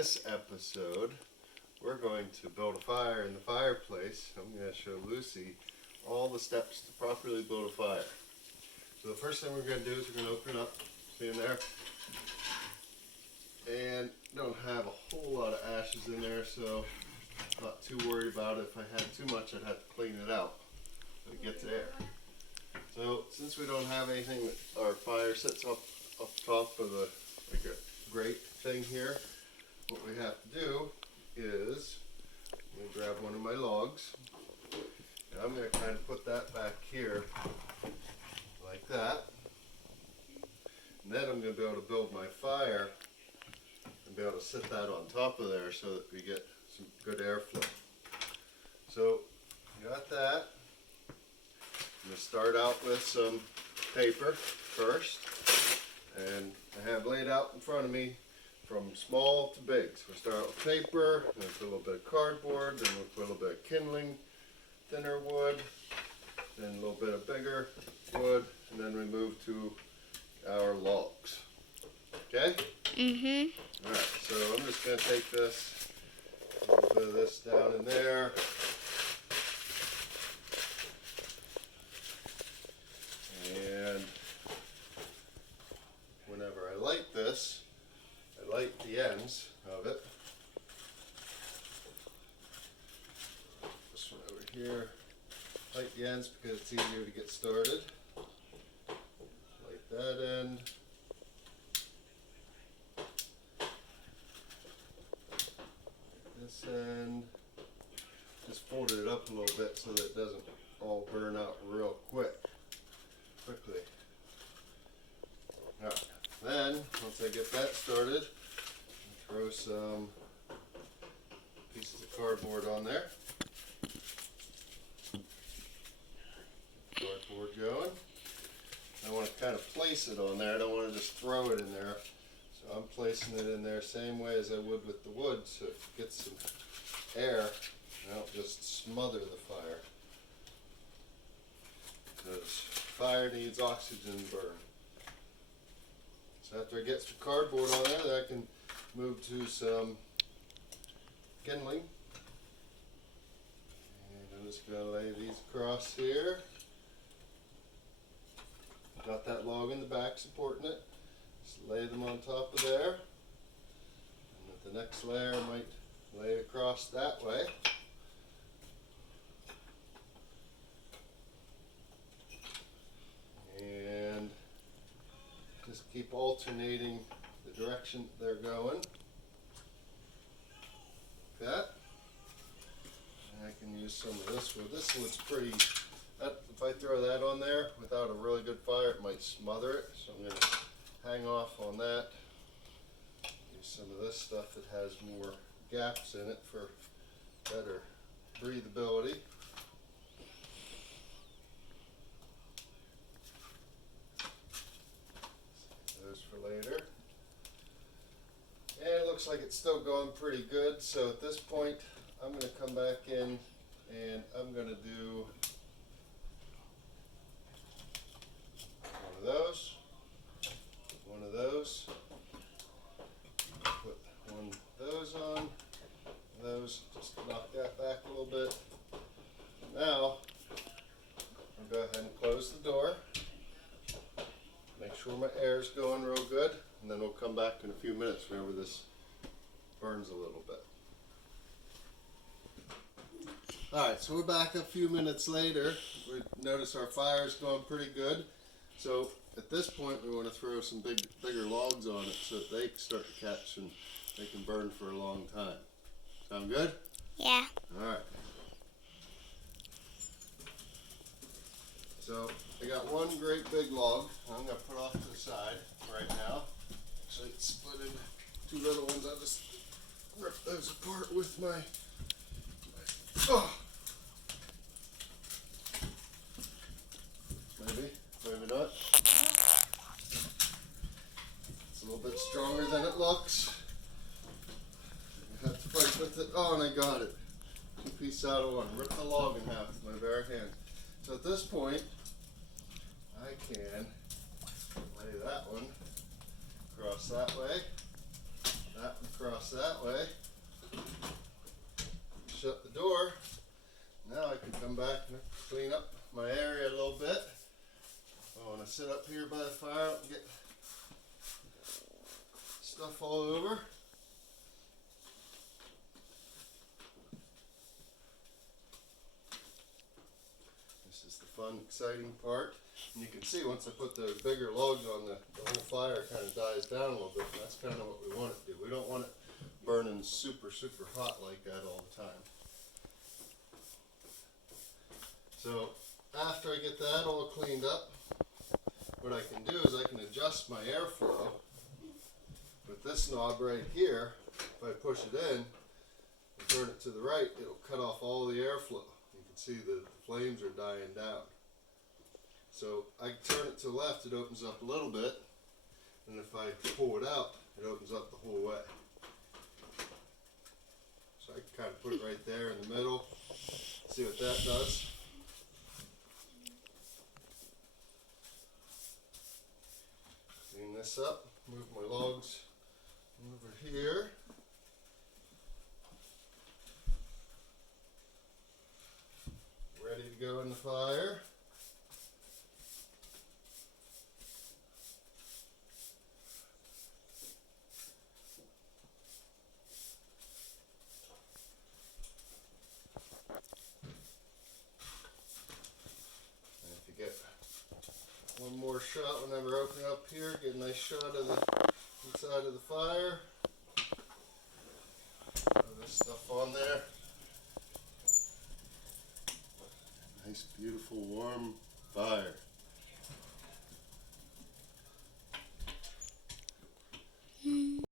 this episode, we're going to build a fire in the fireplace. I'm going to show Lucy all the steps to properly build a fire. So the first thing we're going to do is we're going to open it up, see in there, and don't have a whole lot of ashes in there, so I'm not too worried about it. If I had too much, I'd have to clean it out, but it gets air. So since we don't have anything, our fire sits up top of the like a grate thing here. What we have to do is I'm going to grab one of my logs, and I'm going to kind of put that back here like that, and then I'm going to be able to build my fire and be able to sit that on top of there so that we get some good airflow. So you got that. I'm going to start out with some paper first, and I have laid out in front of me from small to big. So we start out with paper, then we put a little bit of cardboard, then we'll put a little bit of kindling, thinner wood, then a little bit of bigger wood, and then we move to our logs. Okay? Mm-hmm. Alright, so I'm just going to take this, a little bit of this down in there. And whenever I light this, I light the ends of it. This one over here. Light the ends because it's easier to get started. Light that end. This end. Just folded it up a little bit so that it doesn't all burn out real quickly. Alright, then once I get that started, I'll throw some pieces of cardboard on there. Cardboard going. I want to kind of place it on there. I don't want to just throw it in there. So I'm placing it in there same way as I would with the wood, so it gets some air and I don't just smother the fire. Because fire needs oxygen to burn. So after I get some cardboard on there, then I can move to some kindling. And I'm just going to lay these across here. Got that log in the back supporting it. Just lay them on top of there. And with the next layer, I might lay it across that way. And just keep alternating the direction they're going. Like that. And I can use some of this wood. This wood's pretty, if I throw that on there without a really good fire, it might smother it. So I'm going to hang off on that. Use some of this stuff that has more gaps in it for better breathability. Those for later. And it looks like it's still going pretty good. So at this point, I'm going to come back in and I'm going to do one of those, put one of those on, those, just knock that back a little bit. Now, I'll go ahead and close the door, make sure my air's going real good, and then we'll come back in a few minutes whenever this burns a little bit. Alright, so we're back a few minutes later. We notice our fire's going pretty good. So at this point we want to throw some bigger logs on it so that they can start to catch and they can burn for a long time. Sound good? Yeah. Alright. So I got one great big log I'm going to put off to the side right now. Actually it's split into two little ones. I'll just rip those apart with my maybe not. It's a little bit stronger than it looks. I have to fight with it. Oh, and I got it. Two pieces out of one. Rip the log in half with my bare hand. So at this point, I can lay that one across that way, that one across across that way. Shut the door. Now I can come back and clean up my area a little bit. I want to sit up here by the fire and get stuff all over. This is the fun, exciting part. And you can see once I put the bigger logs on, the whole fire kind of dies down a little bit. And that's kind of what we want it to do. We don't want it burning super, super hot like that all the time. So after I get that all cleaned up, what I can do is I can adjust my airflow with this knob right here. If I push it in and turn it to the right, it'll cut off all the airflow. You can see the flames are dying down. So I turn it to the left, it opens up a little bit, and if I pull it out, it opens up the whole way. So I can kind of put it right there in the middle, see what that does. Clean this up, move my logs over here. Ready to go in the fire. And if you get one more shot whenever I open up here, get a nice shot of the inside of the fire. Throw this stuff on there. Nice, beautiful, warm fire.